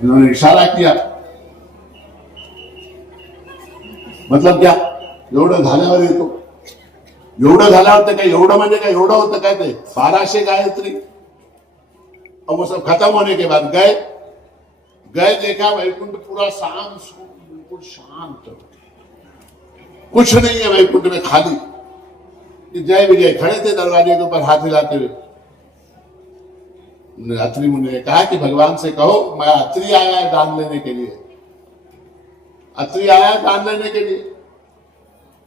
इन्होंने इशारा किया. मतलब क्या, एवढं झाल्यावर येतो. एवढं झाल्यावर ते काय, एवढं म्हणजे काय, एवढं होतं काय ते 1200 गायत्री. अब वो सब खत्म होने के बाद गए गए देखा वैकुंठ पूरा शांत, बिल्कुल शांत, कुछ नहीं है वैकुंठ में, खाली. जय विजय खड़े थे दरवाजे के ऊपर हाथ हिलाते हुए. अत्रि मुनि ने कहा कि भगवान से कहो मैं अत्रि आया है दान लेने के लिए. अत्रि आया है दान लेने के लिए.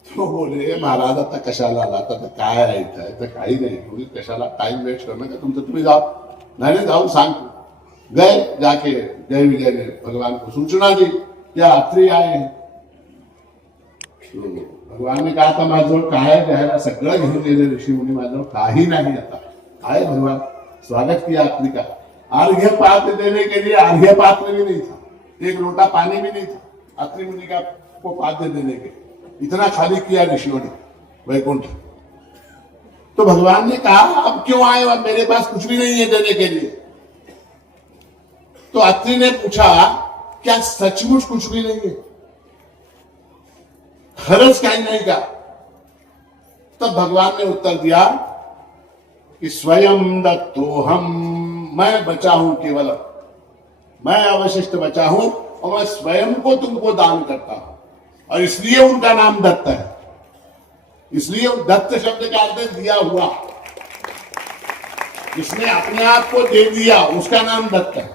तो बोले महाराज आता कशाला आला, आता काय आहे इथं, काही नाही, तुम्ही कशाला टाइम वेस्ट करणं का, तुमचं तुम्ही जाओ. नहीं जाऊन सांग. गए, जाके जय विजय ने भगवान को सूचना दी क्या अत्रि आए हैं. तो भगवान ने कहा था माझ्याजवळ काय द्यायला, सगळं घेऊन गेले ऋषी मुनी, माझ्याजवळ काही नाही. आता आए भगवान, स्वागत किया अत्रि का. अर्घ्य पात्र देने के लिए अर्घ्य पात्र भी नहीं था, एक लोटा पानी भी नहीं था अत्रि मुनि का को पात्र देने के. इतना खाली किया ऋषियों ने वैकुंठ. तो भगवान ने कहा अब क्यों आए, अब मेरे पास कुछ भी नहीं है देने के लिए. तो अत्रि ने पूछा क्या सचमुच कुछ भी नहीं है, खरच काही नाही का. तब भगवान ने उत्तर दिया कि स्वयं दत्तोहम, मैं बचा हूं, केवल मैं अवशिष्ट बचा हूं और मैं स्वयं को तुमको दान करता हूं. और इसलिए उनका नाम दत्त है. इसलिए दत्त शब्द का अर्थ दिया हुआ, जिसने अपने आप को दे दिया उसका नाम दत्त है.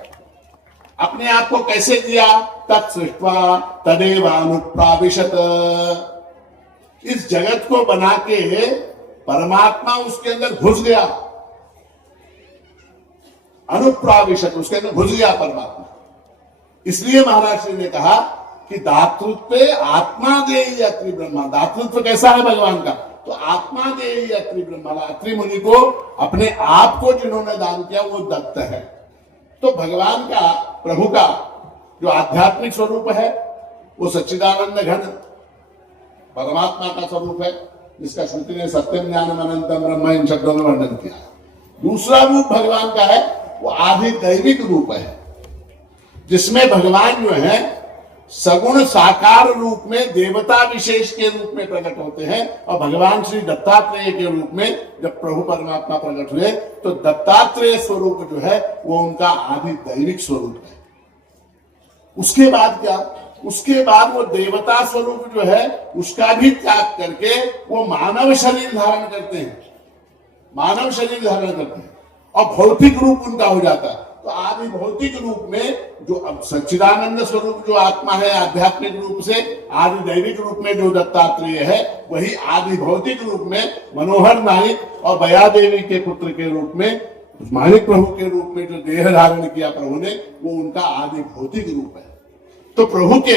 अपने आप को कैसे दिया, तत्सृष्ट्वा तदेवानुप्राविशत. इस जगत को बना के परमात्मा उसके अंदर घुस गया. अनुप्राविशत, उसके अंदर घुस गया परमात्मा. इसलिए महाराज श्री ने कहा कि दातृत्व आत्मा देहि अत्रि ब्रह्मा. दातृत्व कैसा है भगवान का, तो आत्मा देहि अत्रि ब्रह्मा. अत्रि मुनि को अपने आप को जिन्होंने दान किया वो दत्त है. तो भगवान का, प्रभु का जो आध्यात्मिक स्वरूप है वो सच्चिदानंद घन परमात्मा का स्वरूप है, जिसका श्रुति ने सत्यम ज्ञानम अनंतम ब्रह्म इन शब्दों में वर्णन किया. दूसरा रूप भगवान का है वो आदि दैविक रूप है, जिसमें भगवान जो है सगुण साकार रूप में देवता विशेष के रूप में प्रकट होते हैं. और भगवान श्री दत्तात्रेय के रूप में जब प्रभु परमात्मा प्रकट हुए तो दत्तात्रेय स्वरूप जो है वो उनका आदि दैविक स्वरूप है. उसके बाद क्या, उसके बाद वो देवता स्वरूप जो है उसका भी त्याग करके वो मानव शरीर धारण करते हैं. मानव शरीर धारण करते हैं और भौतिक रूप उनका हो जाता है. तो आदि भौतिक रूप में जो अब सच्चिदानंद स्वरूप जो आत्मा है, आध्यात्मिक रूप से आदि दैविक रूप में जो दत्तात्रेय है, वही आदि भौतिक रूप में मनोहर नायक और बया देवी के पुत्र के रूप में, मानिक प्रभु के रूप में जो देह धारण किया प्रभु ने, वो उनका आदि भौतिक रूप है. तो प्रभु के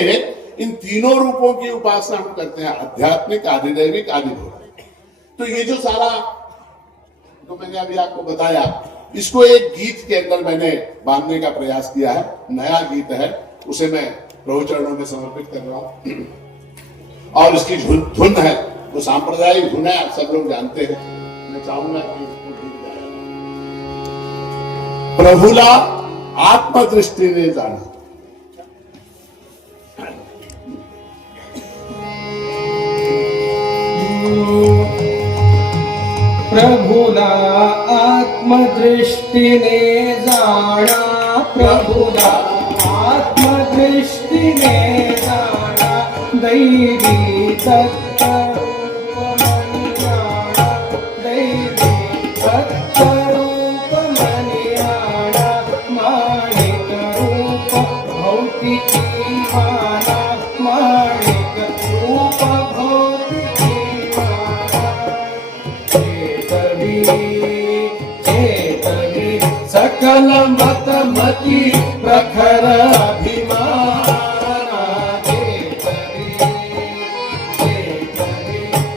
इन तीनों रूपों की उपासना हम करते हैं, आध्यात्मिक, आदि दैविक, आदि भौतिक. तो ये जो सारा जो मैंने अभी आपको बताया, इसको एक गीत के अंदर मैंने बांधने का प्रयास किया है. नया गीत है, उसे मैं प्रभु चरणों में समर्पित कर रहा हूं. और इसकी धुन है वो सांप्रदायिक धुन है, सब लोग जानते हैं. मैं चाहूंगा कि इसको गीत गाया. प्रभुला आत्मदृष्टि ने जाना. प्रभुला आत्मदृष्टीने जाणा. प्रभुला आत्मदृष्टीने जाणा. दैवी दत्त रूप मनियाणा. दैवी दत्त रूप मनियाणा. माणिक रूप भौतिकी माना. माणिक रूप भौतिकी चेतवी सकल मत मति प्रखर अभिमाना. चेतवी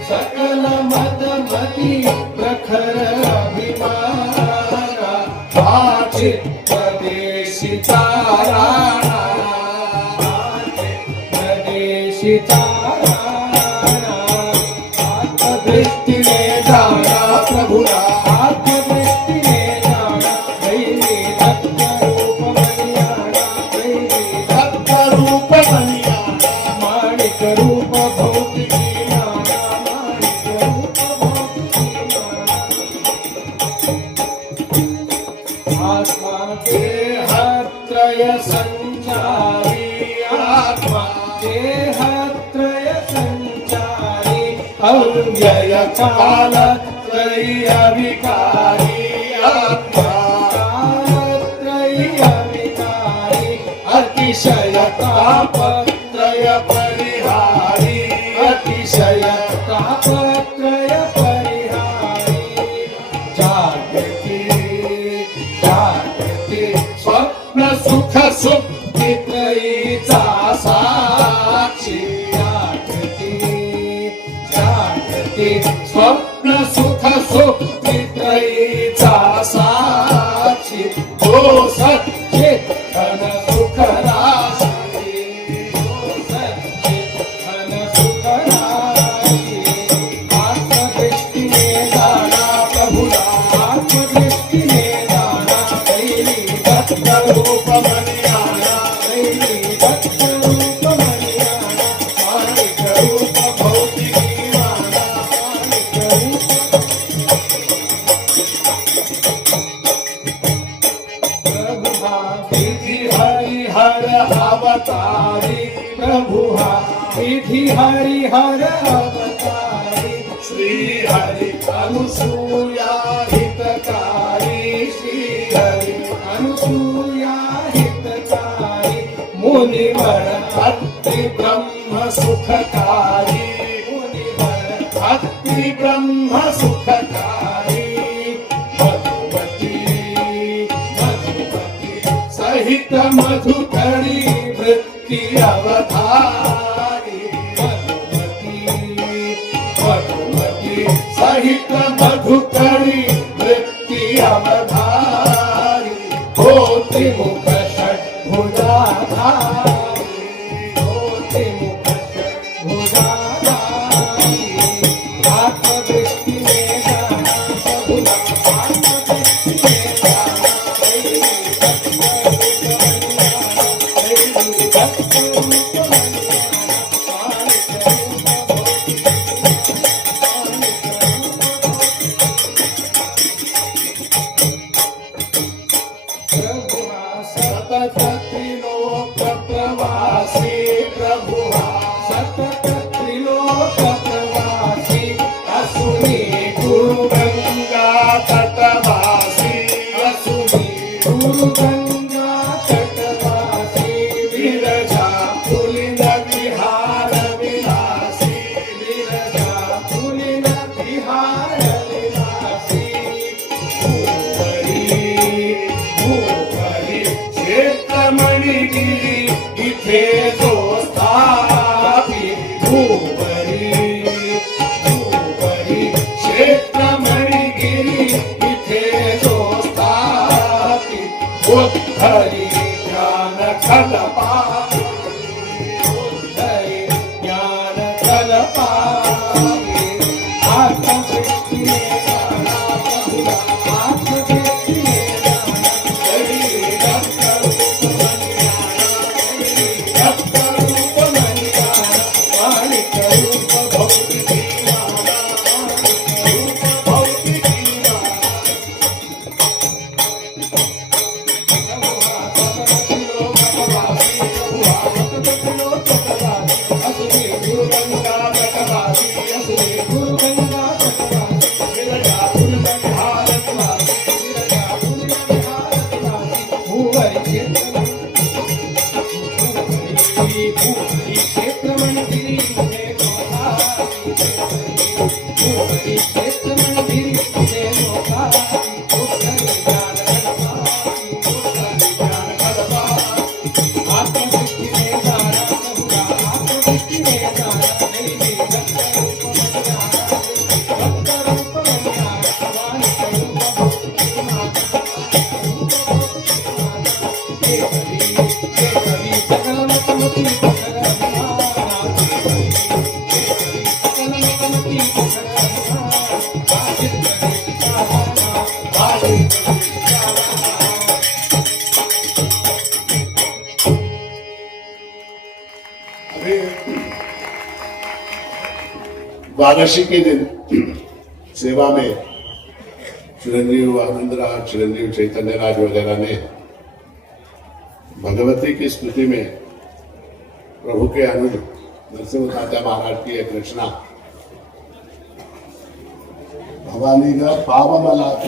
सकल मत मति प्रखर अभिमाना. वाचित प्रदेशी ताराणा. प्रदेशी ताराणा. आत्मदृष्टिने जाणा. प्रभुला आत्मदृष्टिने जाणा. दैवी दत्त रूप मनियाणा. दैवी देहत्रय संचारी आत्मा देहत्रय संचारी अव्यय काल त्रय विकारी आत्मा कालत्रय विकारी अतिशय तापत्रय परिहारी अतिशय तापत्रय परिहारी जागृती जागृती स्वप्न सुख सुप्ती त्रयीचा साक्षी जागृती जागृती स्वप्न सुख सुप्ती त्रयीचा साक्षी तो सच्चित घन सुख राशी तो सच्चित घन सुख राशी आत्मदृष्टीने जाना प्रभुला आत्मदृष्टीने जाना कैली दत्त रूप मनियाना कैली दत्त रूप मनियाना माणिक रूप भौतिकी माना माणिक रूप प्रभुहा विधि हरिहर अवतारी प्रभुहा विधि हरिहर अवतारी श्री हरि अनुसूया हितकारी श्री हरि अनुसूया हितकारी मुनिवर भक्ति ब्रह्म सुखकारी मुनिवर भक्ति ब्रह्म सुखकारी मधुमती मधुमती सहित मधुकरी वृत्ति अवधारी मधुमती मधुमती सहित मधुकरी वृत्ति अवधारी होती मुख षड्भुजाधारी होती मुख षड्भुजाधारी आत्मदृष्टि में जाना प्रभुला आत्मदृष्टि में जाना कैली दत्त रूप मनियाना माणिक रूप भौतिकी प्रभुहा सतत त्रिलोक प्रवासी प्रभुहा सतत त्रिलोक प्रवासी असुनी गुरु गंगा तटवासी असुनी गुरु गंगा तटवासी विरजा पुलिन विहार विलासी विरजा पुलिन विहार विलासी भूपरी क्षेत्रमणिगिरी इथे जो स्थापित भूपरी भूपरी क्षेत्रमणिगिरी इथे जो स्थापित बुद्धरी ज्ञान खलपारी बुद्धरी ज्ञान खलपारी आत्मदृष्टि में जाना प्रभुला आत्मदृष्टि में जाना कैली दत्त रूप मनियाना कैली दत्त रूप मनियाना माणिक रूप भौतिकी माना माणिक रूप भौतिकी माना प्रभुहा सतत त्रिलोक प्रवासी प्रभुहा सतत त्रिलोक प्रवासी असुरी गुरु गंगा तटवासी असुरी गुरु गंगा तटवासी विरजा पुलिन विहार निवासी विरजा पुलिन विहार निवासी भूवरी क्षेत्रमणिगिरी इथे जो स्थापित भूवरी क्षेत्रमणिगिरी इथे जो स्थापित बुद्धरी ज्ञान खलपारी बुद्धरी ज्ञान खलपारी आत्मदृष्टि में जाना प्रभुला आत्मदृष्टि में जाना कैली दत्त रूप मनियाना दत्त रूप मनियाना माणिक रूप भौतिकी माना हे कवि सकल मतमती सकल अभिमाना हे कवि सकल मतमती सकल अभिमाना बाधित प्रदेश चाहना बाधित प्रदेश चाहना अभी द्वादशी के दिन सेवा में चिरंजीव आनंदराज चिरंजीव चैतन्य राज वगैरह ने भगवती की स्तुति में प्रभु के अनुज नरसिंह तात्या महाराज की एक रचना भवानी का पावमला